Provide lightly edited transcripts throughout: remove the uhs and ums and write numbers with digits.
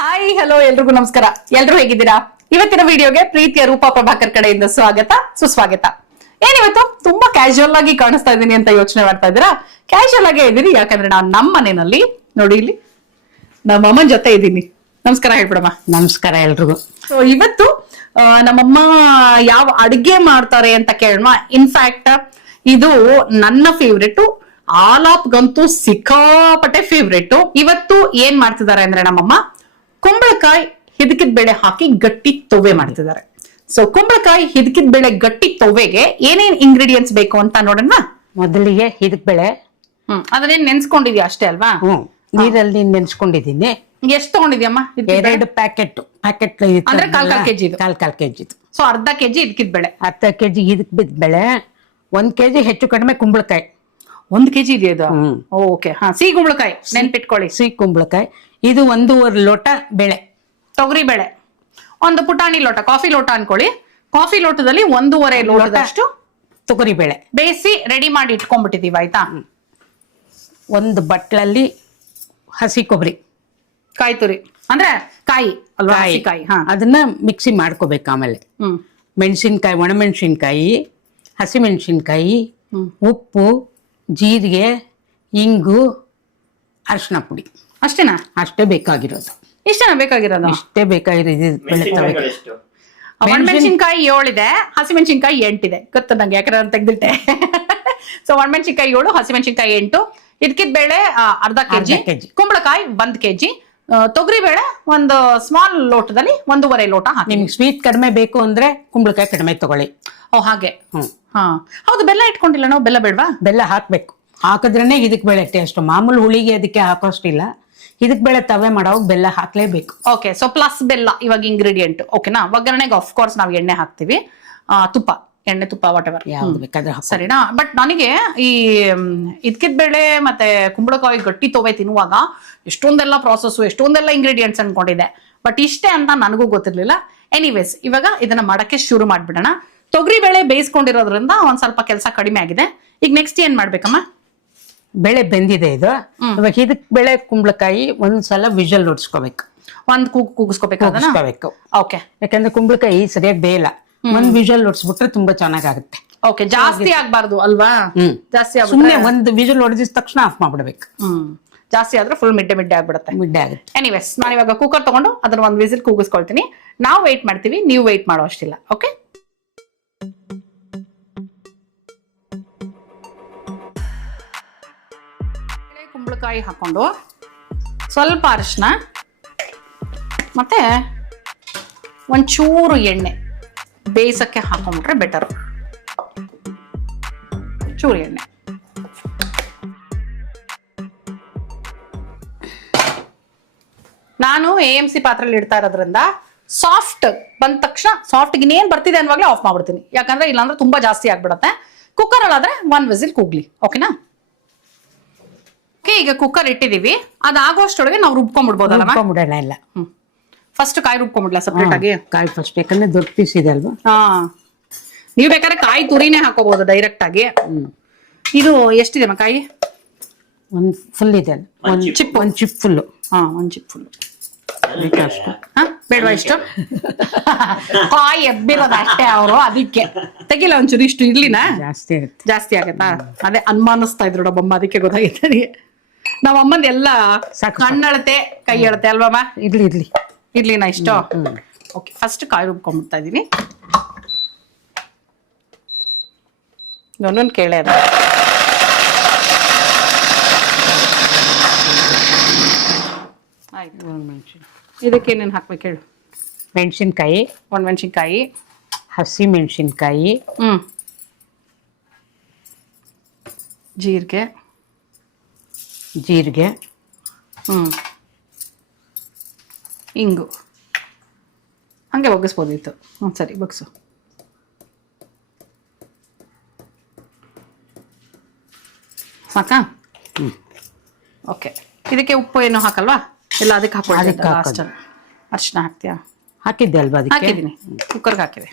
Hi hello ಎಲ್ರಿಗೂ ನಮಸ್ಕಾರ. ಎಲ್ರು ಹೇಗಿದ್ದೀರಾ? ಇವತ್ತಿನ ವಿಡಿಯೋಗೆ ಪ್ರೀತಿಯ ರೂಪಾ ಪ್ರಭಾಕರ್ ಕಡೆಯಿಂದ ಸ್ವಾಗತ ಸುಸ್ವಾಗತ. ಏನಿವತ್ತು ತುಂಬಾ ಕ್ಯಾಶುಯಲ್ ಆಗಿ ಕಾಣಿಸ್ತಾ ಇದ್ದೀನಿ ಅಂತ ಯೋಚನೆ ಮಾಡ್ತಾ ಇದ್ದೀರಾ? ಕ್ಯಾಶುಯಲ್ ಆಗೇ ಇದ್ದೀನಿ, ಯಾಕಂದ್ರೆ ನಾನು ನಮ್ಮ ಮನೆಯಲ್ಲಿ ನೋಡಿ ಇಲ್ಲಿ ನಮ್ಮ ಅಮ್ಮನ ಜೊತೆ ಇದ್ದೀನಿ. ನಮಸ್ಕಾರ ಹೇಳ್ಬಿಡಮ್ಮ. ನಮಸ್ಕಾರ ಎಲ್ರಿಗೂ. ಸೊ ಇವತ್ತು ನಮ್ಮಮ್ಮ ಯಾವ ಅಡ್ಗೆ ಮಾಡ್ತಾರೆ ಅಂತ ಕೇಳೋಣ. ಇನ್ಫ್ಯಾಕ್ಟ್ ಇದು ನನ್ನ ಫೇವ್ರೆಟ್, ಆಲಾಪ್ಗಂತೂ ಸಿಕ್ಕಾಪಟ್ಟೆ ಫೇವ್ರೆಟ್. ಇವತ್ತು ಏನ್ ಮಾಡ್ತಿದ್ದಾರೆ ಅಂದ್ರೆ ನಮ್ಮಮ್ಮ ಕುಂಬಳಕಾಯಿ ಹಿದಕಿದ ಬೇಳೆ ಹಾಕಿ ಗಟ್ಟಿ ತೊವೆ ಮಾಡ್ತಿದ್ದಾರೆ. ಸೊ ಕುಂಬಳಕಾಯಿ ಹಿದಕಿದ ಬೇಳೆ ಗಟ್ಟಿ ತೊವೆಗೆ ಏನೇನ್ ಇಂಗ್ರೀಡಿಯೆಂಟ್ಸ್ ಬೇಕು ಅಂತ ನೋಡೋಣ. ಮೊದಲಿಗೆ ಹಿದಕ್ ಬೇಳೆ ಅದನ್ನೇನ್ ನೆನ್ಸ್ಕೊಂಡಿದ್ಯಾ ಅಷ್ಟೇ ಅಲ್ವಾ? ನೀರಲ್ಲಿ ನೆನ್ಸ್ಕೊಂಡಿದ್ದೀನಿ. ಎಷ್ಟು ತಗೊಂಡಿದ್ಯಮ್ಮ? 2 ಪ್ಯಾಕೆಟ್ ಅಂದ್ರೆ ಕಾಲ್ ಕೆಜಿ. ಕಾಲ್ ಕೆಜಿ. ಸೊ ಅರ್ಧ ಕೆಜಿ ಹಿದಕಿದ ಬೇಳೆ, ಅರ್ಧ ಕೆಜಿ ಹಿದಕ್ ಬಿದ್ದ ಬೇಳೆ, 1 ಕೆಜಿ ಹೆಚ್ಚು ಕಡಿಮೆ ಕುಂಬಳಕಾಯಿ. 1 ಕೆಜಿ ಇದೆಯಾ ಇದು? ಓಕೆ. ಸಿಹಿ ಕುಂಬಳಕಾಯಿ ನೆನ್ಪಿಟ್ಕೊಳ್ಳಿ. ಸಿಹಿ ಕುಂಬಳಕಾಯಿ. ಇದು 1.5 ಲೋಟ ಬೇಳೆ, ತೊಗರಿ ಬೇಳೆ. ಒಂದು ಪುಟಾಣಿ ಲೋಟ, ಕಾಫಿ ಲೋಟ ಅನ್ಕೊಳ್ಳಿ. ಕಾಫಿ ಲೋಟದಲ್ಲಿ 1.5 ಲೋಟದಷ್ಟು ತೊಗರಿ ಬೇಳೆ ಬೇಯಿಸಿ ರೆಡಿ ಮಾಡಿ ಇಟ್ಕೊಂಡ್ಬಿಟ್ಟಿದೀವಿ. ಆಯ್ತಾ? ಒಂದು ಬಟ್ಲಲ್ಲಿ ಹಸಿ ಕೊಬ್ಬರಿ, ಕಾಯಿ ತುರಿ ಅಂದ್ರೆ ಕಾಯಿ ಅಲ್ವಾ? ಕಾಯಿ. ಅದನ್ನ ಮಿಕ್ಸಿ ಮಾಡ್ಕೋಬೇಕು. ಆಮೇಲೆ ಮೆಣಸಿನ್ಕಾಯಿ, ಒಣಮೆಣಸಿನ್ಕಾಯಿ, ಹಸಿ ಮೆಣಸಿನ್ಕಾಯಿ, ಉಪ್ಪು, ಜೀರಿಗೆ, ಇಂಗು, ಅರಿಶಿನ ಪುಡಿ. ಅಷ್ಟೇನಾ? ಅಷ್ಟೇ ಬೇಕಾಗಿರೋದು. ಇಷ್ಟೇನಾ ಬೇಕಾಗಿರೋದು? ಇಷ್ಟೇ ಬೇಕಾಗಿರೋದು. ಒಣಮೆಣಸಿನ್ಕಾಯಿ 7 ಇದೆ, ಹಸಿಮೆಣಸಿನ್ಕಾಯಿ 8 ಇದೆ. ಗೊತ್ತು ನಂಗೆ, ಯಾಕಂದ್ರೆ ನಾನು ತೆಗ್ದಿಟ್ಟೆ. ಸೊ ಒಣಮೆಣಸಿನ್ಕಾಯಿ 7, ಹಸಿಮೆಣಸಿನ್ಕಾಯಿ 8, ಇದಕ್ಕಿದ ಬೇಳೆ ಅರ್ಧ ಕೆಜಿ, ಕುಂಬಳಕಾಯಿ 1 ಕೆಜಿ, ತೊಗರಿ ಬೇಳೆ ಒಂದು ಸ್ಮಾಲ್ ಲೋಟದಲ್ಲಿ 1.5 ಲೋಟ ಹಾಕಿ. ನಿಮ್ಗೆ ಸ್ವೀಟ್ ಕಡಿಮೆ ಬೇಕು ಅಂದ್ರೆ ಕುಂಬಳಕಾಯಿ ಕಡಿಮೆ ತಗೊಳ್ಳಿ. ಓ ಹಾಗೆ. ಹೌದು. ಬೆಲ್ಲ ಇಟ್ಕೊಂಡಿಲ್ಲ ನಾವು? ಬೆಲ್ಲ ಬೇಡವಾ? ಬೆಲ್ಲ ಹಾಕ್ಬೇಕು. ಹಾಕಿದ್ರೇನೆ ಇದಕ್ ಬೇಳೆ ಟೇಸ್ಟ್. ಮಾಮೂಲು ಹುಳಿಗೆ ಅದಕ್ಕೆ ಹಾಕೋಷ್ಟಿಲ್ಲ. ಇದಕ್ ಬೇಳೆ ತವೆ ಮಾಡೋವಾಗ ಬೆಲ್ಲ ಹಾಕ್ಲೇಬೇಕು. ಓಕೆ. ಸೊ ಪ್ಲಸ್ ಬೆಲ್ಲ ಇವಾಗ ಇಂಗ್ರೀಡಿಯೆಂಟ್. ಓಕೆನಾ? ಒಗ್ಗರಣೆಗೆ ಆಫ್ ಕೋರ್ಸ್ ನಾವು ಎಣ್ಣೆ ಹಾಕ್ತಿವಿ, ತುಪ್ಪ, ಎಣ್ಣೆ, ತುಪ್ಪ, ವಾಟ್ ಎವರ್ ಯಾವ್ದು ಬೇಕಾದ್ರೆ ಸರಿನಾ. ಬಟ್ ನನಗೆ ಈ ಇದಕ್ಕಿದ ಬೇಳೆ ಮತ್ತೆ ಕುಂಬಳಕಾಯಿ ಗಟ್ಟಿ ತೊವೆ ತಿನ್ನುವಾಗ ಎಷ್ಟೊಂದೆಲ್ಲ ಪ್ರಾಸೆಸ್, ಎಷ್ಟೊಂದೆಲ್ಲ ಇಂಗ್ರೀಡಿಯೆಂಟ್ಸ್ ಅನ್ಕೊಂಡಿದ್ದೆ. ಬಟ್ ಇಷ್ಟೇ ಅಂತ ನನಗೂ ಗೊತ್ತಿರ್ಲಿಲ್ಲ. ಎನಿವೇಸ್, ಇವಾಗ ಇದನ್ನ ಮಾಡಕ್ಕೆ ಶುರು ಮಾಡ್ಬಿಡೋಣ. ತೊಗರಿ ಬೇಳೆ ಬೇಯಿಸ್ಕೊಂಡಿರೋದ್ರಿಂದ ಒಂದ್ ಸ್ವಲ್ಪ ಕೆಲಸ ಕಡಿಮೆ ಆಗಿದೆ. ಈಗ ನೆಕ್ಸ್ಟ್ ಏನ್ ಮಾಡ್ಬೇಕಮ್ಮ? ಬೇಳೆ ಬೆಂದಿದೆ ಇದು. ಇವಾಗ ಇದಕ್ ಬೇಳೆ ಕುಂಬಳಕಾಯಿ ಒಂದ್ಸಲ ವಿಜಲ್ ಹೊಡ್ಸ್ಕೋಬೇಕು. ಒಂದ್ ಕೂಗಿಸ್ಕೋಬೇಕು. ಓಕೆ. ಯಾಕಂದ್ರೆ ಕುಂಬಳಕಾಯಿ ಸರಿಯಾಗಿ ಬೇಯಲ್ಲ. ಒಂದ್ ವಿಜಲ್ ಹೊಡ್ಸ್ಬಿಟ್ರೆ ತುಂಬಾ ಚೆನ್ನಾಗಾಗುತ್ತೆ. ಓಕೆ. ಜಾಸ್ತಿ ಆಗ್ಬಾರ್ದು ಅಲ್ವಾ? ಜಾಸ್ತಿ ಸುಮ್ನೆ ಒಂದ್ ವಿಜಲ್ ಹೊಡೆದಿದ ತಕ್ಷಣ ಆಫ್ ಮಾಡ್ಬಿಡ್ಬೇಕು. ಜಾಸ್ತಿ ಆದ್ರೆ ಫುಲ್ ಮಿಡ್ಡೆ ಆಗ್ಬಿಡುತ್ತೆ. ಮಿಡ್ಡೆ ಆಗುತ್ತೆ. ಎನಿವೇಸ್, ನಾನು ಇವಾಗ ಕುಕ್ಕರ್ ತಗೊಂಡು ಅದನ್ನ ಒಂದ್ ವಿಸಿಲ್ ಕೂಗಿಸ್ಕೊಳ್ತೀನಿ. ನಾವು ವೇಟ್ ಮಾಡ್ತೀವಿ, ನೀವು ವೇಟ್ ಮಾಡೋ ಅಷ್ಟಿಲ್ಲ. ಓಕೆ. ಕುಂಬಳಕಾಯಿ ಹಾಕೊಂಡು ಸ್ವಲ್ಪ ಅರಿಶಿನ ಮತ್ತೆ ಒಂಚೂರು ಎಣ್ಣೆ ಬೇಯಿಸಕ್ಕೆ ಹಾಕೊಂಡ್ಬಿಟ್ರೆ ಬೆಟರ್. ಚೂರು ಎಣ್ಣೆ. ನಾನು AMC ಪಾತ್ರೆಯಲ್ಲಿ ಇಡ್ತಾ ಇರೋದ್ರಿಂದ ಸಾಫ್ಟ್ ಬಂದ ತಕ್ಷಣ, ಸಾಫ್ಟ್ ಇನ್ನೇನ್ ಬರ್ತಿದೆ ಅನ್ನುವಾಗಲೇ ಆಫ್ ಮಾಡ್ಬಿಡ್ತೀನಿ. ಯಾಕಂದ್ರೆ ಇಲ್ಲಾಂದ್ರೆ ತುಂಬಾ ಜಾಸ್ತಿ ಆಗ್ಬಿಡತ್ತೆ. ಕುಕ್ಕರ್ ಅಲ್ಲಾದ್ರೆ 1 ವಿಸಿಲ್ ಕೂಗ್ಲಿ. ಓಕೆನಾ? ಓಕೆ. ಈಗ ಕುಕ್ಕರ್ ಇಟ್ಟಿದೀವಿ. ಅದಾಗೋಷ್ಟೊಳಗೆ ನಾವು ರುಬ್ಕೊಂಡ್ಬಿಡ್ಬೋದಲ್ಲ? ರುಬ್ಕೊಂಡ್ಬಿಡೋಣ ಇಲ್ಲ. ಫಸ್ಟ್ ಕಾಯಿ ರುಬ್ಕೊಂಡ್ಬಿಡ್ಲಾ ಸಪ್ರೇಟ್ ಆಗಿ? ಕಾಯಿ ಫಸ್ಟ್, ಯಾಕಂದ್ರೆ ದೊಡ್ಡ ಪೀಸ್ ಇದೆ ಅಲ್ವಾ? ನೀವು ಬೇಕಾದ್ರೆ ಕಾಯಿ ತುರಿನೇ ಹಾಕೋಬಹುದು ಡೈರೆಕ್ಟ್ ಆಗಿ. ಇದು ಎಷ್ಟಿದೆ ಕಾಯಿ? ಒಂದ್ ಫುಲ್ ಇದೆ. ಒಂದ್ ಚಿಪ್ ಫುಲ್. ಒಂದ್ ಚಿಪ್ ಫುಲ್. ಬೇಡವಾ ಇಷ್ಟು? ಕಾಯಿ ಎಬ್ಬಿರೋದು ಅಷ್ಟೇ ಅವರು, ಅದಕ್ಕೆ ತೆಗಿಲ್ಲ. ಒಂಚೂರು ಇಷ್ಟು ಇರ್ಲಿನ ಜಾಸ್ತಿ ಆಗತ್ತಾ? ಅದೇ ಅನುಮಾನಿಸ್ತಾ ಇದ್ರು ನಮ್ಮಮ್ಮ, ಅದಕ್ಕೆ ಗೊತ್ತಾಗಿತ್ತು ನನಗೆ. ನಮ್ಮ ಅಮ್ಮಂದ ಎಲ್ಲ ಕಣ್ಣಳತೆ ಕೈ ಅಳತೆ ಅಲ್ವಮ್ಮ? ಇರ್ಲಿನ ಇಷ್ಟು? ಓಕೆ. ಫಸ್ಟ್ ಕಾಯಿ ರುಬ್ಕೊಂಡ್ಬಿಡ್ತಾ ಇದೀನಿ. ಒಂದೊಂದು ಕೇಳೇ ಅದ. ಇದಕ್ಕೆ ಏನೇನು ಹಾಕ್ಬೇಕು ಹೇಳು? ಮೆಣಸಿನ್ಕಾಯಿ, ಒಣಮೆಣಸಿನ್ಕಾಯಿ, ಹಸಿ ಮೆಣಸಿನ್ಕಾಯಿ, ಜೀರಿಗೆ, ಇಂಗು. ಹಂಗೆ ಒಗ್ಗಿಸ್ಬೋದಿತ್ತು. ಸರಿ, ಬಗ್ಸು. ಸಾಕಾ? ಓಕೆ. ಇದಕ್ಕೆ ಉಪ್ಪು ಏನು ಹಾಕಲ್ವಾ? ಇಲ್ಲ, ಅದಕ್ಕೆ ಹಾಕೊಳ್ಳಿ. ಅರ್ಶಿನ ಹಾಕ್ತೀಯಾ? ಹಾಕಿದ್ದೆ ಅಲ್ವಾ? ಅದಕ್ಕೆ ಹಾಕಿದ್ದೀನಿ. ಕುಕ್ಕರ್ಗೆ ಹಾಕಿದೆ.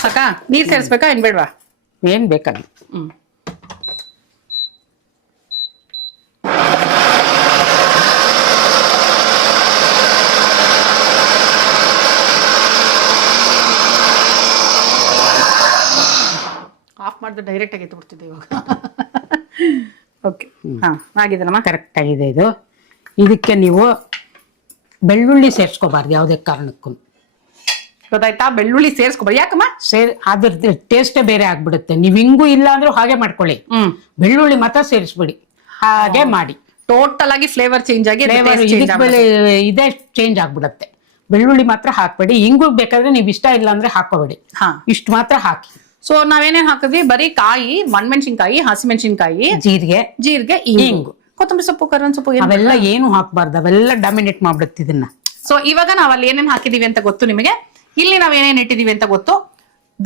ಸಾಕಾ? ನೀರು ಸೇರಿಸ್ಬೇಕಾ? ಏನ್ ಬೇಡವಾ? ಏನ್ ಬೇಕಾಗಿ. ಅದು ಡೈರೆಕ್ಟ್ ಆಗಿ ಎತ್ಬಿಡ್ತಿದ್ದೆ ಇವಾಗ. ಓಕೆ, ಹಾ ಆಗಿದೆನಮ್ಮ. ಕರೆಕ್ಟ್ ಆಗಿದೆ ಇದು. ಇದಕ್ಕೆ ನೀವು ಬೆಳ್ಳುಳ್ಳಿ ಸೇರ್ಸ್ಕೋಬಾರ್ದು ಯಾವುದೇ ಕಾರಣಕ್ಕೂ. ಗೊತ್ತಾಯ್ತಾ? ಬೆಳ್ಳುಳ್ಳಿ ಸೇರ್ಸ್ಕೊಬಾರ್ದು. ಯಾಕಮ್ಮ? ಅದ್ರ ಟೇಸ್ಟೇ ಬೇರೆ ಆಗ್ಬಿಡುತ್ತೆ. ನೀವು ಹಿಂಗೂ ಇಲ್ಲ ಅಂದ್ರೂ ಹಾಗೆ ಮಾಡ್ಕೊಳ್ಳಿ, ಬೆಳ್ಳುಳ್ಳಿ ಮಾತ್ರ ಸೇರಿಸ್ಬಿಡಿ. ಹಾಗೆ ಮಾಡಿ ಟೋಟಲ್ ಆಗಿ ಫ್ಲೇವರ್ ಚೇಂಜ್ ಆಗಿ ಇದೇ ಚೇಂಜ್ ಆಗ್ಬಿಡುತ್ತೆ. ಬೆಳ್ಳುಳ್ಳಿ ಮಾತ್ರ ಹಾಕ್ಬೇಡಿ. ಹಿಂಗೂ ಬೇಕಾದ್ರೆ ನೀವು ಇಷ್ಟ ಇಲ್ಲ ಅಂದ್ರೆ ಹಾಕೋಬೇಡಿ. ಇಷ್ಟು ಮಾತ್ರ ಹಾಕಿ. ಸೊ ನಾವೇನೇನ್ ಹಾಕಿದ್ವಿ? ಬರೀ ಕಾಯಿ, ಒಣಮೆಣಸಿನ್ಕಾಯಿ, ಹಸಿಮೆಣಸಿನ್ಕಾಯಿ, ಜೀರಿಗೆ, ಹಿಂಗು, ಕೊತ್ತಂಬರಿ ಸೊಪ್ಪು, ಕರಿಬೇವಿನ ಸೊಪ್ಪು, ಅವೆಲ್ಲ ಏನು ಹಾಕ್ಬಾರ್ದು. ಅವೆಲ್ಲ ಡಾಮಿನೇಟ್ ಮಾಡ್ಬಿಡುತ್ತೆ ಇದನ್ನ. ಸೊ ಇವಾಗ ನಾವ್ ಅಲ್ಲಿ ಏನೇನ್ ಹಾಕಿದೀವಿ ಅಂತ ಗೊತ್ತು ನಿಮಗೆ. ಇಲ್ಲಿ ನಾವ್ ಏನೇನ್ ಇಟ್ಟಿದೀವಿ ಅಂತ ಗೊತ್ತು.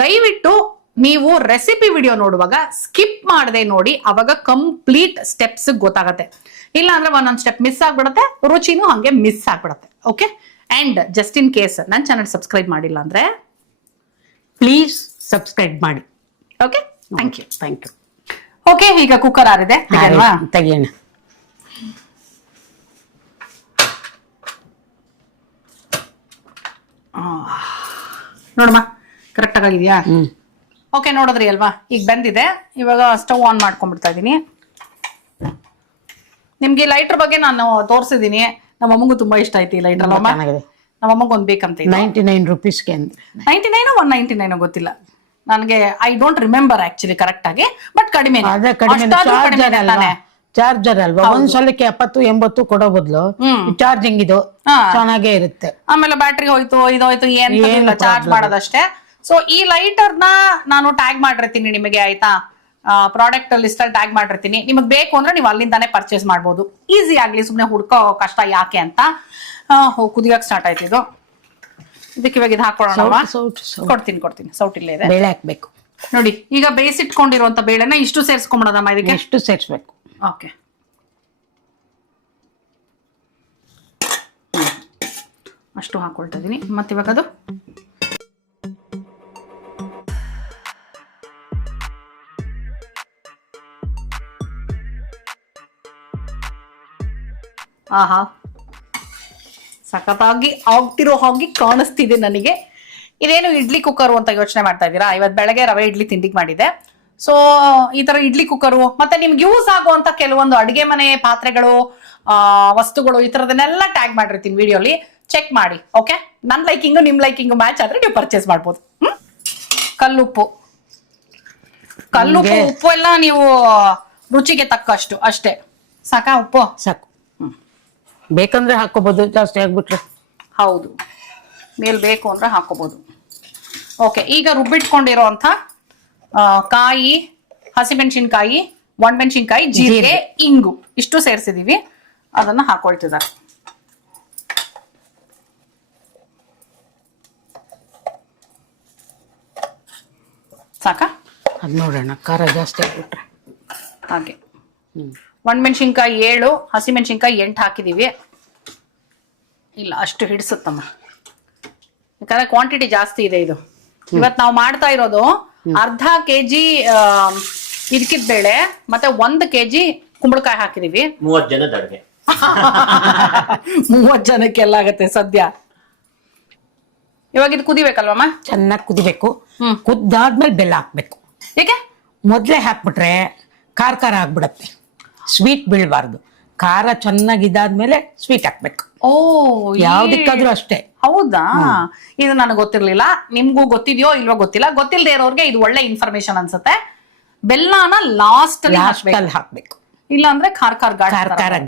ದಯವಿಟ್ಟು ನೀವು ರೆಸಿಪಿ ವಿಡಿಯೋ ನೋಡುವಾಗ ಸ್ಕಿಪ್ ಮಾಡದೆ ನೋಡಿ, ಅವಾಗ ಕಂಪ್ಲೀಟ್ ಸ್ಟೆಪ್ಸ್ ಗೊತ್ತಾಗತ್ತೆ. ಇಲ್ಲ ಅಂದ್ರೆ ಒಂದೊಂದ್ ಸ್ಟೆಪ್ ಮಿಸ್ ಆಗ್ಬಿಡತ್ತೆ, ರುಚಿನೂ ಹಂಗೆ ಮಿಸ್ ಆಗ್ಬಿಡತ್ತೆ. Okay, and just in case ನನ್ನ ಚಾನಲ್ ಸಬ್ಸ್ಕ್ರೈಬ್ ಮಾಡಿಲ್ಲ ಅಂದ್ರೆ ಪ್ಲೀಸ್ ಸಬ್ಸ್ಕ್ರೈಬ್ ಮಾಡಿ. Okay, thank you. Thank you. Okay, ಈಗ ಕುಕ್ಕರ್ ಆರಿದೆ, ತೆಗಿಯೋಣ. ನೋಡಮ್ಮ, ಕರೆಕ್ಟ್ ಆಗಿದೆಯಾ? ಓಕೆ, ನೋಡಿದ್ರಿ ಅಲ್ವಾ? ಈಗ ಬಂದಿದೆ. ಇವಾಗ ಸ್ಟವ್ ಆನ್ ಮಾಡ್ಕೊಂಡ್ಬಿಡ್ತಾ ಇದೀನಿ. ನಿಮ್ಗೆ ಲೈಟರ್ ಬಗ್ಗೆ ನಾನು ತೋರಿಸಿದೀನಿ. ನಮ್ಮ ಅಮ್ಮಗೂ ತುಂಬಾ ಇಷ್ಟ ಆಯ್ತು ಈ ಲೈಟರ್. ನಮ್ಮ ಅಮ್ಮಗ್ ಒಂದ್ ಬೇಕಂತ. 99 rupees-ಗೆ 99 199 ಗೊತ್ತಿಲ್ಲ ನನಗೆ. I don't remember actually correct ಆಗಿ, ಬಟ್ ಕಡಿಮೆ. ಚಾರ್ಜರ್ ಅಲ್ವಾ, ಒಂದ್ಸಲಕ್ಕೆ 70-80 ಕೊಡೋ ಬದಲು ಚಾರ್ಜಿಂಗ್ ಇದು ಚೆನ್ನಾಗೇ ಇರುತ್ತೆ. ಆಮೇಲೆ ಬ್ಯಾಟ್ರಿ ಹೋಯ್ತು, ಇದೋಯ್ತು, ಏನ್ ಚಾರ್ಜ್ ಮಾಡೋದಷ್ಟೇ. ಸೊ ಈ ಲೈಟರ್ ನ ನಾನು ಟ್ಯಾಗ್ ಮಾಡಿರ್ತೀನಿ ನಿಮಗೆ, ಆಯ್ತಾ? ಪ್ರಾಡಕ್ಟ್ ಲಿಸ್ಟ್ ಅಲ್ಲಿ ಟ್ಯಾಗ್ ಮಾಡಿರ್ತೀನಿ. ನಿಮಗ್ ಬೇಕು ಅಂದ್ರೆ ನೀವು ಅಲ್ಲಿಂದಾನೆ ಪರ್ಚೇಸ್ ಮಾಡ್ಬೋದು. ಈಸಿ ಆಗ್ಲಿ, ಸುಮ್ನೆ ಹುಡ್ಕೋ ಕಷ್ಟ ಯಾಕೆ ಅಂತ. ಕುದಿಯಕ್ ಸ್ಟಾರ್ಟ್ ಆಯ್ತು ಇದು. ಇದಕ್ಕೆ ಇವಾಗ ಇದು ಹಾಕೊಳ್ಳೋಣ. ಕೊಡ್ತೀನಿ. ಸೌಟ್ ಇಲ್ಲೇ ಇದೆ. ಬೇಳೆ ಹಾಕ್ಬೇಕು ನೋಡಿ. ಈಗ ಬೇಯಿಸಿಟ್ಕೊಂಡಿರುವಂತ ಬೇಳೆನ ಇಷ್ಟು ಸೇರ್ಸ್ಕೊಂಡ್ಬಿಡೋದಮ್ಮ ಇದಕ್ಕೆ. ಎಷ್ಟು ಸೇರ್ಸ್ಬೇಕು? ಓಕೆ, ಅಷ್ಟು ಹಾಕೊಳ್ತಾ ಇದೀನಿ. ಮತ್ತೆ ಇವಾಗ ಅದು ಆಹಾ, ಸಖತ್ತಾಗಿ ಆಗ್ತಿರೋ ಹಾಗೆ ಕಾಣಿಸ್ತಿದೆ ನನಗೆ. ಇದೇನು ಇಡ್ಲಿ ಕುಕ್ಕರು ಅಂತ ಯೋಚನೆ ಮಾಡ್ತಾ ಇದ್ದೀರಾ? ಇವತ್ತು ಬೆಳಗ್ಗೆ ರವೆ ಇಡ್ಲಿ ತಿಂಡಿಗೆ ಮಾಡಿದೆ. ಸೊ ಈ ತರ ಇಡ್ಲಿ ಕುಕ್ಕರು, ಮತ್ತೆ ನಿಮ್ಗೆ ಯೂಸ್ ಆಗುವಂತ ಕೆಲವೊಂದು ಅಡಿಗೆ ಮನೆ ಪಾತ್ರೆಗಳು, ವಸ್ತುಗಳು, ಈ ತರದನ್ನೆಲ್ಲ ಟ್ಯಾಗ್ ಮಾಡಿರ್ತೀನಿ ವಿಡಿಯೋಲಿ. ಚೆಕ್ ಮಾಡಿ. ಓಕೆ, ನನ್ ಲೈಕಿಂಗು ನಿಮ್ ಲೈಕಿಂಗು ಮ್ಯಾಚ್ ಆದ್ರೆ ನೀವು ಪರ್ಚೇಸ್ ಮಾಡ್ಬೋದು. ಕಲ್ಲುಪ್ಪು ಉಪ್ಪು ಎಲ್ಲ ನೀವು ರುಚಿಗೆ ತಕ್ಕಷ್ಟು ಅಷ್ಟೇ. ಸಾಕಾ? ಉಪ್ಪು ಸಾಕು. ಬೇಕಂದ್ರೆ ಹಾಕೋಬಹುದು, ಜಾಸ್ತಿ ಆಗ್ಬಿಟ್ರೆ. ಹೌದು, ಮೇಲ್ ಬೇಕು ಅಂದ್ರೆ ಹಾಕೋಬಹುದು. ಓಕೆ, ಈಗ ರುಬ್ಬಿಟ್ಕೊಂಡಿರೋಂಥ ಕಾಯಿ, ಹಸಿಮೆಣಸಿನ್ಕಾಯಿ, ಒಣಮೆಣಸಿನ್ಕಾಯಿ, ಜೀರಿಗೆ, ಇಂಗು ಇಷ್ಟು ಸೇರಿಸಿದೀವಿ. ಅದನ್ನ ಹಾಕೊಳ್ತಿದ್ದಾರೆ. ಸಾಕಾ? ಅದ್ ನೋಡೋಣ, ಖಾರ ಜಾಸ್ತಿ ಆಗ್ಬಿಟ್ರೆ ಹಾಗೆ. ಒಣಮೆಣಸಿನ್ಕಾಯಿ 7, ಹಸಿಮೆಣಸಿನ್ಕಾಯಿ 8 ಹಾಕಿದೀವಿ. ಇಲ್ಲ, ಅಷ್ಟು ಹಿಡಿಸುತ್ತಮ್ಮ, ಯಾಕಂದ್ರೆ ಕ್ವಾಂಟಿಟಿ ಜಾಸ್ತಿ ಇದೆ ಇದು. ಇವತ್ ನಾವು ಮಾಡ್ತಾ ಇರೋದು ಅರ್ಧ ಕೆಜಿ ಇದಕ್ಕಿದ ಬೇಳೆ, ಮತ್ತೆ 1 ಕೆಜಿ ಕುಂಬಳಕಾಯಿ ಹಾಕಿದೀವಿ. 30 ಜನದ ಅಡುಗೆ. 30 ಜನಕ್ಕೆಲ್ಲ ಆಗತ್ತೆ ಸದ್ಯ. ಇವಾಗ ಇದು ಕುದಿಬೇಕಲ್ವಮ್ಮ? ಚೆನ್ನಾಗಿ ಕುದಿಬೇಕು. ಕುದ್ದಾದ್ಮೇಲೆ ಬೆಲ್ಲ ಹಾಕ್ಬೇಕು. ಏಕೆ? ಮೊದ್ಲೇ ಹಾಕ್ಬಿಟ್ರೆ ಖಾರ ಆಗ್ಬಿಡತ್ತೆ, ಸ್ವೀಟ್ ಬೀಳ್ಬಾರ್ದು. ಖಾರ ಚೆನ್ನಾಗಿ ಇದಾದ್ಮೇಲೆ ಸ್ವೀಟ್ ಹಾಕ್ಬೇಕು. ಓ, ಯಾವ್ದಕ್ಕಾದ್ರೂ ಅಷ್ಟೇ. ಹೌದಾ? ಇದು ನನಗೆ ಗೊತ್ತಿರ್ಲಿಲ್ಲ. ನಿಮ್ಗೂ ಗೊತ್ತಿದ್ಯೋ ಇಲ್ವೋ ಗೊತ್ತಿಲ್ಲ. ಗೊತ್ತಿಲ್ಲದೆ ಇರೋರ್ಗೆ ಇದು ಒಳ್ಳೆ ಇನ್ಫಾರ್ಮೇಶನ್ ಅನ್ಸುತ್ತೆ. ಬೆಲ್ಲನ ಲಾಸ್ಟ್ ಅಲ್ಲಿ ಹಾಕ್ಬೇಕು, ಇಲ್ಲ ಅಂದ್ರೆ ಖಾರ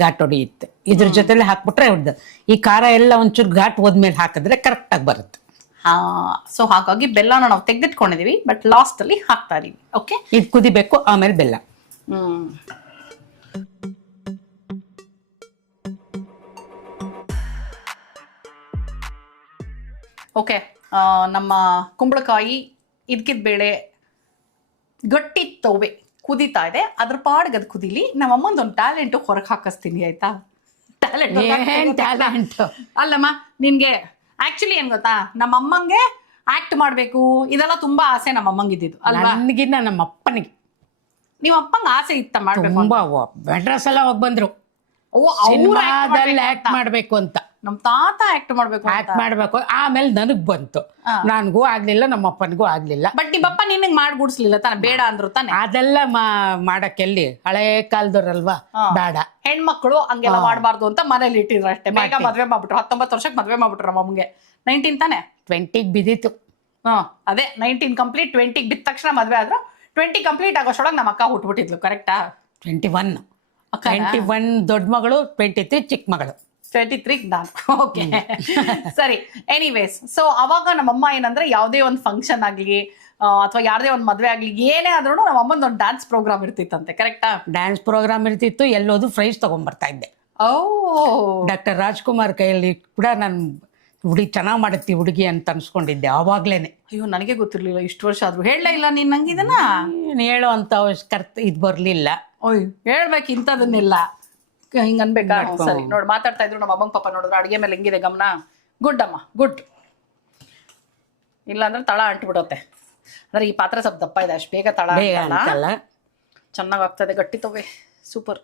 ಘಾಟ್ ಹೊಡಿಯುತ್ತೆ. ಇದ್ರ ಜೊತೆಲೆ ಹಾಕ್ಬಿಟ್ರೆ ಹೊಡ್ದು ಈ ಖಾರ ಎಲ್ಲ ಒಂಚೂರು ಘಾಟ್ ಹೋದ್ಮೇಲೆ ಹಾಕಿದ್ರೆ ಕರೆಕ್ಟ್ ಆಗಿ ಬರುತ್ತೆ. ಸೊ ಹಾಗಾಗಿ ಬೆಲ್ಲನ ನಾವು ತೆಗೆದಿಟ್ಕೊಂಡಿದೀವಿ, ಬಟ್ ಲಾಸ್ಟ್ ಅಲ್ಲಿ ಹಾಕ್ತಾ ಇದೀವಿ. ಓಕೆ, ಇದು ಕುದಿಬೇಕು, ಆಮೇಲೆ ಬೆಲ್ಲ. ಓಕೆ, ನಮ್ಮ ಕುಂಬಳಕಾಯಿ, ಇದಕ್ಕಿದ ಬೇಳೆ, ಗಟ್ಟಿ ತೋವೆ ಕುದೀತಾ ಇದೆ. ಅದ್ರ ಪಾಡ್ಗೆ ಅದು ಕುದಿಲಿ. ನಮ್ಮಮ್ಮಂದೊಂದು ಟ್ಯಾಲೆಂಟ್ ಹೊರಗೆ ಹಾಕಿಸ್ತೀನಿ, ಆಯ್ತಾ? ಟ್ಯಾಲೆಂಟ್ ಅಲ್ಲಮ್ಮ, ನಿನ್ಗೆ ಆಕ್ಚುಲಿ ಏನ್ ಗೊತ್ತಾ, ನಮ್ಮಮ್ಮಂಗೆ ಆಕ್ಟ್ ಮಾಡ್ಬೇಕು ಇದೆಲ್ಲ ತುಂಬಾ ಆಸೆ ನಮ್ಮಮ್ಮಂಗೆ ಇದ್ದಿದ್ದು ಅಲ್ವಾ? ನನಗಿನ್ನ ನಮ್ಮ ಅಪ್ಪನಿಗೆ. ನೀವ್ ಅಪ್ಪಂಗೆ ಆಸೆ ಇತ್ತ ಮಾಡ್ಬೇಕು? ಮೆಡ್ರಾಸ್ ಎಲ್ಲ ಹೋಗಿ ಬಂದ್ರು, ಆಕ್ಟ್ ಮಾಡ್ಬೇಕು ಅಂತ. ನಮ್ ತಾತ ಆಕ್ಟ್ ಮಾಡ್ಬೇಕು ಆಕ್ಟ್ ಮಾಡ್ಬೇಕು. ಆಮೇಲೆ ನನಗ್ ಬಂತು, ನನ್ಗೂ ಆಗ್ಲಿಲ್ಲ, ನಮ್ಮ ಅಪ್ಪನಿಗೂ ಆಗ್ಲಿಲ್ಲ. ಬಟ್ ನಿಮ್ಮಪ್ಪ ನಿನಗ್ ಮಾಡ್ಗುಡ್ಸ್ಲಿಲ್ಲ ತಾನೆ, ಬೇಡ ಅಂದ್ರು ತಾನೆ? ಅದೆಲ್ಲ ಮಾಡಕ್ಕೆಲ್ಲಿ, ಹಳೆ ಕಾಲದವ್ರಲ್ವಾ, ಬೇಡ ಹೆಣ್ಮಕ್ಳು ಹಂಗೆಲ್ಲ ಮಾಡ್ಬಾರ್ದು ಅಂತ ಮನೇಲಿ ಇಟ್ಟಿದ್ರು ಅಷ್ಟೇ. ಬೇಗ ಮದ್ವೆ ಮಾಡ್ಬಿಟ್ರು, 19 ವರ್ಷಕ್ಕೆ ಮದ್ವೆ ಮಾಡ್ಬಿಟ್ರು ನಮ್ಮ ಅಮ್ಮಗೆ. 19 ತಾನೆ? 20 ಬಿದ್ದಿತ್ತು. ಅದೇ 19 ಕಂಪ್ಲೀಟ್, 20 ಬಿದ್ದ ತಕ್ಷಣ ಮದ್ವೆ ಆದ್ರು. 20 ಕಂಪ್ಲೀಟ್ ಆಗೋಷ್ಟೊಳಗೆ ನಮ್ಮ ಅಕ್ಕ ಹುಟ್ಬಿಟ್ಟಿದ್ಲು. ಕರೆಕ್ಟಾ? 21 ದೊಡ್ಡ ಮಗಳು, 23 ಚಿಕ್ಕ ಮಗಳು. 23 ನಾನು. ಓಕೆ ಸರಿ. ಎನಿವೇಸ್, ಸೊ ಅವಾಗ ನಮ್ಮಮ್ಮ ಏನಂದ್ರೆ ಯಾವ್ದೇ ಒಂದು ಫಂಕ್ಷನ್ ಆಗ್ಲಿ ಅಥವಾ ಯಾವ್ದೇ ಒಂದು ಮದ್ವೆ ಆಗ್ಲಿ, ಏನೇ ಆದ್ರೂ ನಮ್ಮ ಅಮ್ಮನ ಒಂದು ಡ್ಯಾನ್ಸ್ ಪ್ರೋಗ್ರಾಮ್ ಇರ್ತಿತ್ತಂತೆ. ಕರೆಕ್ಟಾ? ಡ್ಯಾನ್ಸ್ ಪ್ರೋಗ್ರಾಮ್ ಇರ್ತಿತ್ತು. ಎಲ್ಲೋದು ಪ್ರೈಸ್ ತಗೊಂಡ್ಬರ್ತಾ ಇದ್ದೆ. ಡಾಕ್ಟರ್ ರಾಜ್ಕುಮಾರ್ ಕೈಯಲ್ಲಿ ಕೂಡ ನಾನು ಹುಡುಗಿ ಚೆನ್ನಾಗ್ ಮಾಡುತ್ತಿ ಹುಡುಗಿ ಅಂತ ಅನ್ಸ್ಕೊಂಡಿದ್ದೆ ಆವಾಗ್ಲೇನೆ. ಅಯ್ಯೋ, ನನಗೆ ಗೊತ್ತಿರ್ಲಿಲ್ಲ ಇಷ್ಟು ವರ್ಷ ಆದ್ರೂ. ಹೇಳಲೇ ಇಲ್ಲ ನೀನ್ ನಂಗೆ ಇದನ್ನ? ಹೇಳೋ ಅಂತ ಅವಶ್ಯಕತೆ ಇದು ಬರ್ಲಿಲ್ಲ. ಓಯ್, ಹೇಳ್ಬೇಕು ಇಂಥದನ್ನೆಲ್ಲ, ಹಿಂಗ ಅನ್ಬೇಕಾ? ಸರಿ, ನೋಡಿ ಮಾತಾಡ್ತಾ ಇದ್ರು ನಮ್ಮ ಅಮ್ಮಂಗ್ ಪಾಪ ನೋಡಿದ್ರು ಅಡಿಗೆ ಮೇಲೆ ಹೆಂಗಿದೆ ಗಮನ. ಗುಡ್ ಅಮ್ಮ, ಗುಡ್. ಇಲ್ಲ ಅಂದ್ರೆ ತಳ ಅಂಟ್ಬಿಡುತ್ತೆ. ಅಂದ್ರೆ ಈ ಪಾತ್ರೆ ಸ್ವಲ್ಪ ದಪ್ಪ ಇದೆ, ಅಷ್ಟು ಬೇಗ ತಳ ಅಂತಲ್ಲ, ಚೆನ್ನಾಗ್ ಆಗ್ತದೆ, ಗಟ್ಟಿ ತವೆ. ಸೂಪರ್.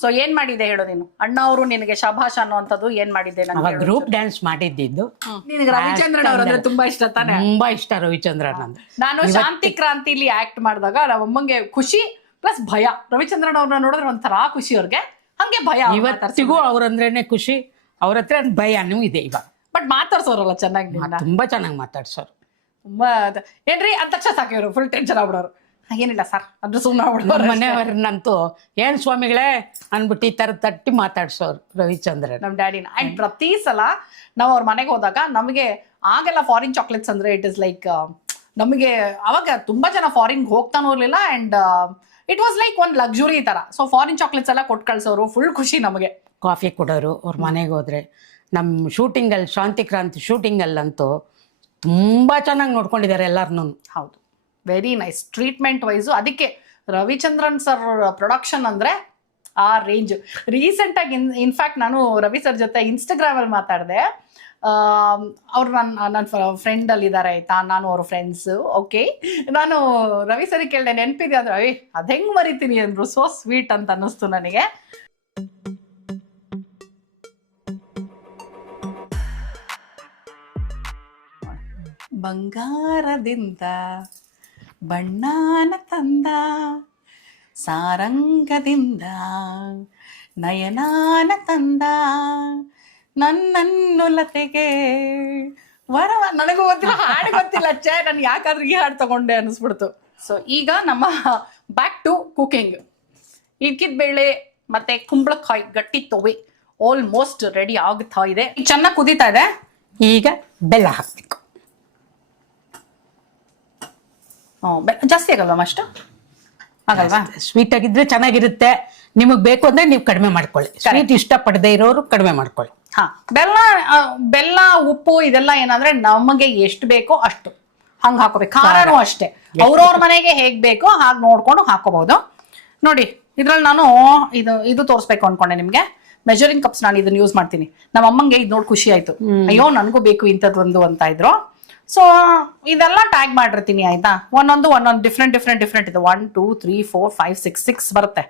ಸೊ ಏನ್ ಮಾಡಿದೆ ಹೇಳು ನೀನು? ಅಣ್ಣ ಅವರು ನಿನಗೆ ಶಭಾಷ್ ಅನ್ನುವಂಥದ್ದು ಏನ್ ಮಾಡಿದ್ದೆ? ಗ್ರೂಪ್ ಡ್ಯಾನ್ಸ್ ಮಾಡಿದ್ದು. ನಿನಗೆ ರವಿಚಂದ್ರನ್ ಅವ್ರಂದ್ರೆ ತುಂಬಾ ಇಷ್ಟ ತಾನೆ? ತುಂಬಾ ಇಷ್ಟ ರವಿಚಂದ್ರನ್ ಅಂದ್ರೆ. ನಾನು ಶಾಂತಿ ಕ್ರಾಂತಿಲಿ ಆಕ್ಟ್ ಮಾಡಿದಾಗ ನಮ್ಮ ಅಮ್ಮಂಗೆ ಖುಷಿ ಪ್ಲಸ್ ಭಯ. ರವಿಚಂದ್ರನ್ ಅವ್ರನ್ನ ನೋಡಿದ್ರೆ ಒಂಥರ ಖುಷಿ ಅವ್ರಿಗೆ, ಹಂಗೆ ಭಯ. ಇವತ್ತಿಗೂ ಅವ್ರಂದ್ರೇನೆ ಖುಷಿ, ಅವ್ರ ಹತ್ರ ಭಯನೂ ಇದೆ ಇವಾಗ. ಬಟ್ ಮಾತಾಡ್ಸೋರಲ್ಲ ಚೆನ್ನಾಗಿ, ತುಂಬಾ ಚೆನ್ನಾಗಿ ಮಾತಾಡ್ಸೋರು. ತುಂಬಾ ಏನ್ರಿ ಅಂದ ತಕ್ಷಣ ಸಾಕಿವ್ರು ಫುಲ್ ಟೆನ್ಷನ್ ಆಗ್ಬಿಡೋರು. ಏನಿಲ್ಲ ಸರ್ ಅಂದ್ರೆ ಸುಮ್ಮನೆ ಆಗ್ಬಿಡೋರು. ಮನೆಯವ್ರನ್ನಂತೂ ಏನ್ ಸ್ವಾಮಿಗಳೇ ಅನ್ಬಿಟ್ಟು ಈ ತರ ತಟ್ಟಿ ಮಾತಾಡ್ಸೋರು ರವಿಚಂದ್ರನ್, ನಮ್ ಡ್ಯಾಡಿನ. ಅಂಡ್ ಪ್ರತಿ ಸಲ ನಾವು ಅವ್ರ ಮನೆಗೆ ಹೋದಾಗ ನಮಗೆ ಆಗೆಲ್ಲ ಫಾರಿನ್ ಚಾಕ್ಲೇಟ್ಸ್ ಅಂದ್ರೆ ಇಟ್ ಇಸ್ ಲೈಕ್, ನಮಗೆ ಅವಾಗ ತುಂಬಾ ಜನ ಫಾರಿನ್ ಹೋಗ್ತಾನೂ ಇರ್ಲಿಲ್ಲ. ಅಂಡ್ ಇಟ್ ವಾಸ್ ಲೈಕ್ ಒಂದು ಲಕ್ಸುರಿ ತರ. ಸೊ ಫಾರಿನ್ ಚಾಕ್ಲೇಟ್ಸ್ ಎಲ್ಲ ಕೊಟ್ಟು ಕಳ್ಸೋರು, ಫುಲ್ ಖುಷಿ ನಮಗೆ. ಕಾಫಿ ಕೊಡೋರು ಅವ್ರ ಮನೆಗೆ ಹೋದ್ರೆ. ನಮ್ಮ ಶೂಟಿಂಗಲ್ಲಿ, ಶಾಂತಿ ಕ್ರಾಂತಿ ಶೂಟಿಂಗಲ್ಲಂತೂ ತುಂಬಾ ಚೆನ್ನಾಗಿ ನೋಡ್ಕೊಂಡಿದ್ದಾರೆ ಎಲ್ಲಾರನ್ನೂ. ಹೌದು, ವೆರಿ ನೈಸ್. ಟ್ರೀಟ್ಮೆಂಟ್ ವೈಸು ಅದಕ್ಕೆ ರವಿಚಂದ್ರನ್ ಸರ್ ಪ್ರೊಡಕ್ಷನ್ ಅಂದ್ರೆ ಆ ರೇಂಜ್. ರೀಸೆಂಟ್ ಆಗಿ ಇನ್ಫ್ಯಾಕ್ಟ್ ನಾನು ರವಿ ಸರ್ ಜೊತೆ ಇನ್ಸ್ಟಾಗ್ರಾಮ್ ಅಲ್ಲಿ ಮಾತಾಡಿದೆ. ಅವ್ರು ನನ್ನ ಫ್ರೆಂಡ್ ಅಲ್ಲಿ ಇದಾರೆ ಆಯ್ತಾ, ನಾನು ಅವ್ರ ಫ್ರೆಂಡ್ಸ್. ಓಕೆ, ನಾನು ರವಿ ಸರಿ ಕೇಳಿದೆ ನೆನಪಿದೆ ಅಂದ್ರೆ, ಅಯ್ಯ ಅದ್ ಹೆಂಗ್ ಮರಿತೀನಿ ಅಂದ್ರು. ಸೋ ಸ್ವೀಟ್ ಅಂತ ಅನ್ನಿಸ್ತು ನನಗೆ. ಬಂಗಾರದಿಂದ ಬಣ್ಣಾನ ತಂದ, ಸಾರಂಗದಿಂದ ನಯನಾನ ತಂದ, ನನ್ನನ್ನು ಲತೆಗೆ ವರವ. ನನಗೂ ಗೊತ್ತಿಲ್ಲ, ಹಾಡು ಗೊತ್ತಿಲ್ಲ. ನನ್ ಯಾಕಾದ್ರೂ ಈ ಹಾಡು ತಗೊಂಡೆ ಅನಿಸ್ಬಿಡ್ತು. ಸೊ ಈಗ ನಮ್ಮ ಬ್ಯಾಕ್ ಟು ಕುಕಿಂಗ್. ಇದ್ಕಿದ ಬೇಳೆ ಮತ್ತೆ ಕುಂಬಳಕಾಯಿ ಗಟ್ಟಿ ತೊವೆ ಆಲ್ಮೋಸ್ಟ್ ರೆಡಿ ಆಗ್ತಾ ಇದೆ. ಚೆನ್ನಾಗಿ ಕುದೀತಾ ಇದೆ. ಈಗ ಬೆಲ್ಲ ಹಾಕ್ಬೇಕು. ಜಾಸ್ತಿ ಆಗಲ್ವಾ? ಅಷ್ಟು ಆಗಲ್ವಾ? ಸ್ವೀಟ್ ಆಗಿದ್ರೆ ಚೆನ್ನಾಗಿರುತ್ತೆ. ನಿಮಗ್ ಬೇಕು ಅಂದ್ರೆ ನೀವು ಕಡಿಮೆ ಮಾಡ್ಕೊಳ್ಳಿ. ಸ್ವೀಟ್ ಇಷ್ಟ ಪಡದೆ ಇರೋರು ಕಡಿಮೆ ಮಾಡ್ಕೊಳ್ಳಿ. ಬೆಲ್ಲ ಉಪ್ಪು ಇದೆಲ್ಲ ಏನಂದ್ರೆ ನಮಗೆ ಎಷ್ಟು ಬೇಕೋ ಅಷ್ಟು ಹಂಗ ಹಾಕೋಬೇಕು. ಖಾರನೂ ಅಷ್ಟೇ ಅವ್ರವ್ರ ಮನೆಗೆ ಹೇಗ್ ಬೇಕೋ ಹಾಗೆ ನೋಡ್ಕೊಂಡು ಹಾಕೋಬಹುದು. ನೋಡಿ ಇದ್ರಲ್ಲಿ ನಾನು ಇದು ತೋರಿಸ್ಬೇಕು ಅನ್ಕೊಂಡೆ ನಿಮ್ಗೆ. ಮೆಜರಿಂಗ್ ಕಪ್ಸ್ ನಾನು ಇದನ್ನ ಯೂಸ್ ಮಾಡ್ತೀನಿ. ನಮ್ಮ ಅಮ್ಮಂಗೆ ಇದು ನೋಡಿ ಖುಷಿ ಆಯ್ತು. ಅಯ್ಯೋ ನನಗೂ ಬೇಕು ಇಂಥದ್ದೊಂದು ಅಂತ ಇದ್ರು. ಸೊ ಇದೆಲ್ಲ ಟ್ಯಾಗ್ ಮಾಡಿರ್ತೀನಿ ಆಯ್ತಾ. ಒಂದೊಂದು ಡಿಫ್ರೆಂಟ್ ಇದೆ. 1 2 3 4 5 6 ಬರುತ್ತೆ.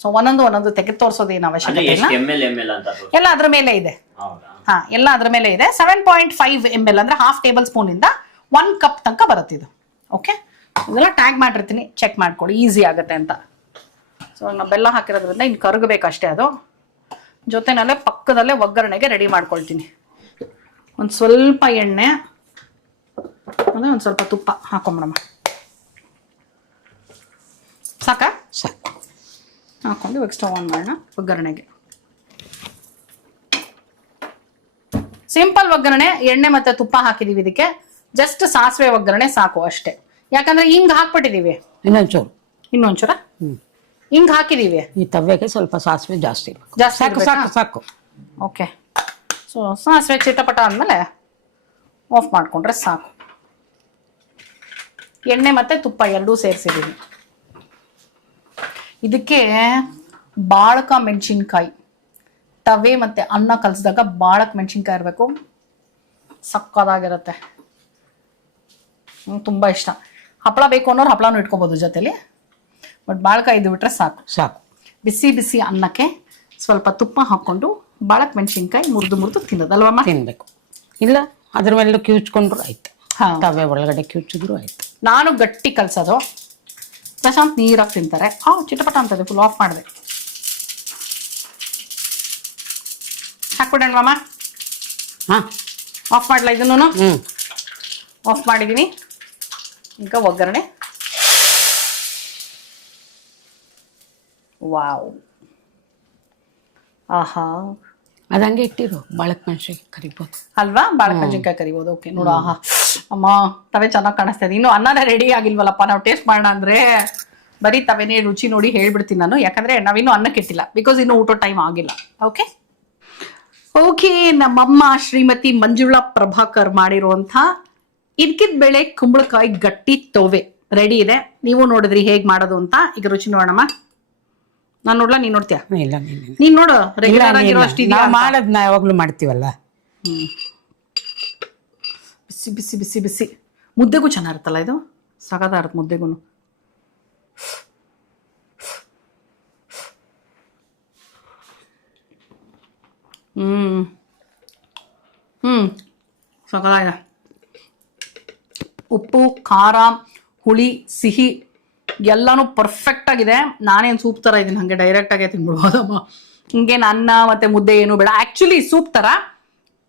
ಸೊ ಒಂದೊಂದು ತೆಗೆದು ತೋರಿಸೋದೇನು ಅವಶ್ಯಕತೆ ಇಲ್ಲ, ಎಲ್ಲ ಅದ್ರ ಮೇಲೆ ಇದೆ. ಎಲ್ಲ ಅದ್ರ ಮೇಲೆ ಇದೆ. 7.5 ml ಅಂದ್ರೆ ಹಾಫ್ ಟೇಬಲ್ ಸ್ಪೂನ್ ಇಂದ 1 ಕಪ್ ತನಕ ಬರುತ್ತೆ ಇದು. ಓಕೆ, ಇದೆಲ್ಲ ಟ್ಯಾಗ್ ಮಾಡಿರ್ತೀನಿ, ಚೆಕ್ ಮಾಡ್ಕೊಳ್ಳಿ, ಈಸಿ ಆಗುತ್ತೆ ಅಂತ. ಸೊ ನಾವು ಬೆಲ್ಲ ಹಾಕಿರೋದ್ರಿಂದ ಇನ್ನು ಕರಗಬೇಕಷ್ಟೇ. ಅದು ಜೊತೆನಲ್ಲೇ ಪಕ್ಕದಲ್ಲೇ ಒಗ್ಗರಣೆಗೆ ರೆಡಿ ಮಾಡ್ಕೊಳ್ತೀನಿ. ಒಂದು ಸ್ವಲ್ಪ ಎಣ್ಣೆ ಅಂದ್ರೆ ಒಂದು ಸ್ವಲ್ಪ ತುಪ್ಪ ಹಾಕೊಂಬಿಡಮ್ಮ. ಸಾಕಾ? ಸಾಕು. ಹಾಕೊಂಡು ಇವಾಗ ಸ್ಟವ್ ಆನ್ ಮಾಡೋಣ. ಒಗ್ಗರಣೆಗೆ ಸಿಂಪಲ್ ಒಗ್ಗರಣೆ, ಎಣ್ಣೆ ಮತ್ತೆ ತುಪ್ಪ ಹಾಕಿದೀವಿ. ಇದಕ್ಕೆ ಜಸ್ಟ್ ಸಾಸಿವೆ ಒಗ್ಗರಣೆ ಸಾಕು ಅಷ್ಟೇ. ಯಾಕಂದ್ರೆ ಹಿಂಗ್ ಹಾಕ್ಬಿಟ್ಟಿದೀವಿ. ಇನ್ನೊಂಚೂರ ಹಿಂಗ್ ಹಾಕಿದೀವಿ. ಈ ತವ್ವೆಗೆ ಸ್ವಲ್ಪ ಸಾಸಿವೆ ಜಾಸ್ತಿ ಸಾಕು. ಓಕೆ, ಸೊ ಸಾಸಿವೆ ಚಿಟಪಟ ಅಂದ್ಮೇಲೆ ಆಫ್ ಮಾಡ್ಕೊಂಡ್ರೆ ಸಾಕು. ಎಣ್ಣೆ ಮತ್ತೆ ತುಪ್ಪ ಎರಡೂ ಸೇರಿಸಿದೀವಿ. ಇದಕ್ಕೆ ಬಾಳಕ ಮೆಣಸಿನ್ಕಾಯಿ, ತವೆ ಮತ್ತೆ ಅನ್ನ ಕಲಸಿದಾಗ ಬಾಳಕ್ ಮೆಣಸಿನ್ಕಾಯಿ ಇರಬೇಕು, ಸಕ್ಕದಾಗಿರುತ್ತೆ. ತುಂಬಾ ಇಷ್ಟ. ಹಪ್ಪಳ ಬೇಕು ಅನ್ನೋರು ಹಪ್ಪಳನೂ ಇಟ್ಕೋಬಹುದು ಜೊತೆಲಿ, ಬಟ್ ಬಾಳಕ ಇದು ಬಿಟ್ರೆ ಸಾಕು. ಸಾಕು. ಬಿಸಿ ಬಿಸಿ ಅನ್ನಕ್ಕೆ ಸ್ವಲ್ಪ ತುಪ್ಪ ಹಾಕೊಂಡು ಬಾಳಕ್ ಮೆಣಸಿನ್ಕಾಯಿ ಮುರಿದು ತಿನ್ನೋದಲ್ವಮ್ಮ? ತಿನ್ಬೇಕು. ಇಲ್ಲ ಅದ್ರ ಮೇಲೆ ಕಿವುಚ್ಕೊಂಡ್ರು ಆಯ್ತು, ಹಾ. ತವೆ ಒಳಗಡೆ ಕಿವುಚಿದ್ರು ಆಯ್ತು. ನಾನು ಗಟ್ಟಿ ಕಲ್ಸೋದು, ಪ್ರಶಾಂತ್ ನೀರಾಗಿ ತಿಂತಾರೆ. ಚಿಟಪಟ ಅಂತದೆ, ಫುಲ್ ಆಫ್ ಮಾಡಿದೆ. ಹಾಕ್ಬಿಡೋಣಮ್ಮ? ಹಾ, ಆಫ್ ಮಾಡಲ ಇದನ್ನು? ಹ್ಮ್, ಆಫ್ ಮಾಡಿದ್ದೀನಿ. ಈಗ ಒಗ್ಗರಣೆ. ವಾವ್, ಆಹಾ, ಅದಂಗೆ ಇಟ್ಟಿರು. ಬಾಳಕ್ ಮೆಣಸಿನ್ಕಾಯಿ ಕರಿಬೋದು ಅಲ್ವಾ? ಬಾಳಕ್ ಮೆಣಸಿನ್ಕಾಯಿ ಕರಿಬೋದು. ಓಕೆ, ನೋಡು. ಆಹಾ, ಅಮ್ಮ ತವೆ ಚೆನ್ನಾಗಿ ಕಾಣಿಸ್ತಾ ಇದೆ. ಇನ್ನು ಅನ್ನನೇ ರೆಡಿ ಆಗಿಲ್ವಲ್ಲಪ್ಪ, ನಾವು ಟೇಸ್ಟ್ ಮಾಡೋಣ ಅಂದ್ರೆ ಬರೀ ತವೆನೇ ರುಚಿ ನೋಡಿ ಹೇಳ್ಬಿಡ್ತೀನಿ ನಾನು. ಯಾಕಂದ್ರೆ ನಾವಿನ್ನೂ ಅನ್ನಕ್ಕೆ ಇಟ್ಟಿಲ್ಲ, ಬಿಕಾಸ್ ಇನ್ನು ಊಟ ಟೈಮ್ ಆಗಿಲ್ಲ. ಓಕೆ ಓಕೆ, ನಮ್ಮಮ್ಮ ಶ್ರೀಮತಿ ಮಂಜುಳಾ ಪ್ರಭಾಕರ್ ಮಾಡಿರುವಂಥ ಇದ್ಕಿದ ಬೇಳೆ ಕುಂಬಳಕಾಯಿ ಗಟ್ಟಿ ತೋವೆ ರೆಡಿ ಇದೆ. ನೀವು ನೋಡಿದ್ರಿ ಹೇಗ್ ಮಾಡೋದು ಅಂತ. ಈಗ ರುಚಿ ನೋಡೋಣಮ್ಮ. ನಾನ್ ನೋಡ್ಲಾ, ನೀನ್ ನೋಡ್ತೀಯ? ಇಲ್ಲ, ನೀನ್ ನೋಡು. ರೆಗ್ಯುಲರ್ ಆಗಿರೋ ಅಷ್ಟಿದೆಯಾ? ನಾವು ಮಾಡೋದ್ ಯಾವಾಗ್ಲೂ ಮಾಡ್ತೀವಲ್ಲ. ಬಿಸಿ ಬಿಸಿ ಬಿಸಿ ಬಿಸಿ. ಮುದ್ದೆಗೂ ಚೆನ್ನಾಗಿರುತ್ತಲ್ಲ ಇದು, ಸಗದ ಇರುತ್ತೆ ಮುದ್ದೆಗೂ. ಸಗದ. ಉಪ್ಪು, ಖಾರ, ಹುಳಿ, ಸಿಹಿ ಎಲ್ಲಾನು ಪರ್ಫೆಕ್ಟ್ ಆಗಿದೆ. ನಾನೇನು ಸೂಪ್ ತರ ಇದೀನಿ, ಹಂಗೆ ಡೈರೆಕ್ಟ್ ಆಗೇ ತಿನ್ಬಿಡ್ಬೋದಮ್ಮ. ಹಿಂಗೆ ಅನ್ನ ಮತ್ತೆ ಮುದ್ದೆ ಏನು ಬೇಡ. ಆಕ್ಚುಲಿ ಸೂಪ್ ತರ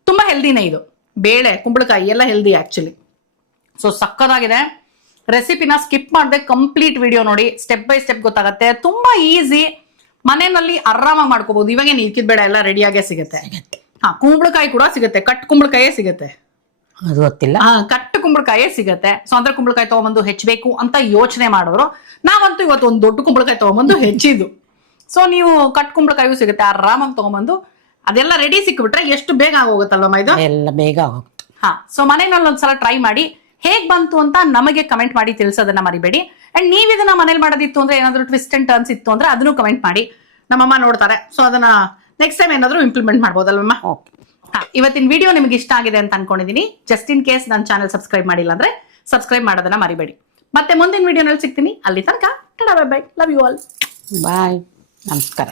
ತುಂಬಾ ಹೆಲ್ದಿನೇ ಇದು. ಬೇಳೆ ಕುಂಬಳಕಾಯಿ ಎಲ್ಲ ಹೆಲ್ದಿ ಆಕ್ಚುಲಿ. ಸೊ ಸಕ್ಕದಾಗಿದೆ. ರೆಸಿಪಿನ ಸ್ಕಿಪ್ ಮಾಡದೆ ಕಂಪ್ಲೀಟ್ ವಿಡಿಯೋ ನೋಡಿ, ಸ್ಟೆಪ್ ಬೈ ಸ್ಟೆಪ್ ಗೊತ್ತಾಗತ್ತೆ. ತುಂಬಾ ಈಸಿ, ಮನೆಯಲ್ಲಿ ಆರಾಮಾಗಿ ಮಾಡ್ಕೋಬಹುದು. ಇವಾಗೇನು ಇಕ್ಕಿದ ಬೇಡ, ಎಲ್ಲ ರೆಡಿಯಾಗೇ ಸಿಗುತ್ತೆ. ಕುಂಬಳಕಾಯಿ ಕೂಡ ಸಿಗುತ್ತೆ, ಕಟ್ ಕುಂಬಳಕಾಯೇ ಸಿಗುತ್ತೆ. ಅದು ಗೊತ್ತಿಲ್ಲ. ಕಟ್ಟು ಕುಂಬಳಕಾಯೇ ಸಿಗುತ್ತೆ. ಸೊ ಅಂದ್ರೆ ಕುಂಬಳಕಾಯಿ ತಗೊಂಬಂದು ಹೆಚ್ಚಬೇಕು ಅಂತ ಯೋಚನೆ ಮಾಡೋರು, ನಾವಂತೂ ಇವತ್ತು ಒಂದು ದೊಡ್ಡ ಕುಂಬಳಕಾಯಿ ತಗೊಂಬಂದು ಹೆಚ್ಚಿದ್ದು. ಸೊ ನೀವು ಕಟ್ ಕುಂಬಳಕಾಯಿಗೂ ಸಿಗುತ್ತೆ, ಆರಾಮಾಗಿ ತಗೊಂಬಂದು ಅದೆಲ್ಲ ರೆಡಿ ಸಿಕ್ಬಿಟ್ರೆ ಎಷ್ಟು ಬೇಗ ಆಗೋಗುತ್ತಲ್ವಮ್ಮ ಇದು? ಎಲ್ಲ ಬೇಗ ಆಗೋಗುತ್ತೆ. ಸೊ ಮನೆಯಲ್ಲಿ ಒಂದ್ಸಲ ಟ್ರೈ ಮಾಡಿ ಹೇಗ್ ಬಂತು ಅಂತ ನಮಗೆ ಕಮೆಂಟ್ ಮಾಡಿ ತಿಳಿಸೋದನ್ನ ಮರಿಬೇಡಿ. ಅಂಡ್ ನೀವ್ ಇದನ್ನ ಮನೇಲಿ ಮಾಡೋದಿತ್ತು ಅಂದ್ರೆ, ಏನಾದ್ರು ಟ್ವಿಸ್ಟ್ ಅಂಡ್ ಟರ್ನ್ಸ್ ಇತ್ತು ಅಂದ್ರೆ ಅದನ್ನು ಕಮೆಂಟ್ ಮಾಡಿ. ನಮ್ಮಮ್ಮ ನೋಡ್ತಾರೆ. ಸೊ ಅದನ್ನ ನೆಕ್ಸ್ಟ್ ಟೈಮ್ ಏನಾದ್ರು ಇಂಪ್ಲಿಮೆಂಟ್ ಮಾಡ್ಬೋದಲ್ವಮ್ಮ? ಓಕೆ. ಇವತ್ತಿನ ವಿಡಿಯೋ ನಿಮ್ಗೆ ಇಷ್ಟ ಆಗಿದೆ ಅಂತ ಅನ್ಕೊಂಡಿದೀನಿ. ಜಸ್ಟ್ ಇನ್ ಕೇಸ್ ನನ್ನ ಚಾನಲ್ ಸಬ್ಸ್ಕ್ರೈಬ್ ಮಾಡಿಲ್ಲ ಅಂದ್ರೆ ಸಬ್ಸ್ಕ್ರೈಬ್ ಮಾಡೋದನ್ನ ಮರಿಬೇಡಿ. ಮತ್ತೆ ಮುಂದಿನ ವಿಡಿಯೋನಲ್ಲಿ ಸಿಗ್ತೀನಿ. ಅಲ್ಲಿ ತನಕ bye bye. Love you all. Bye. ನಮಸ್ಕಾರ.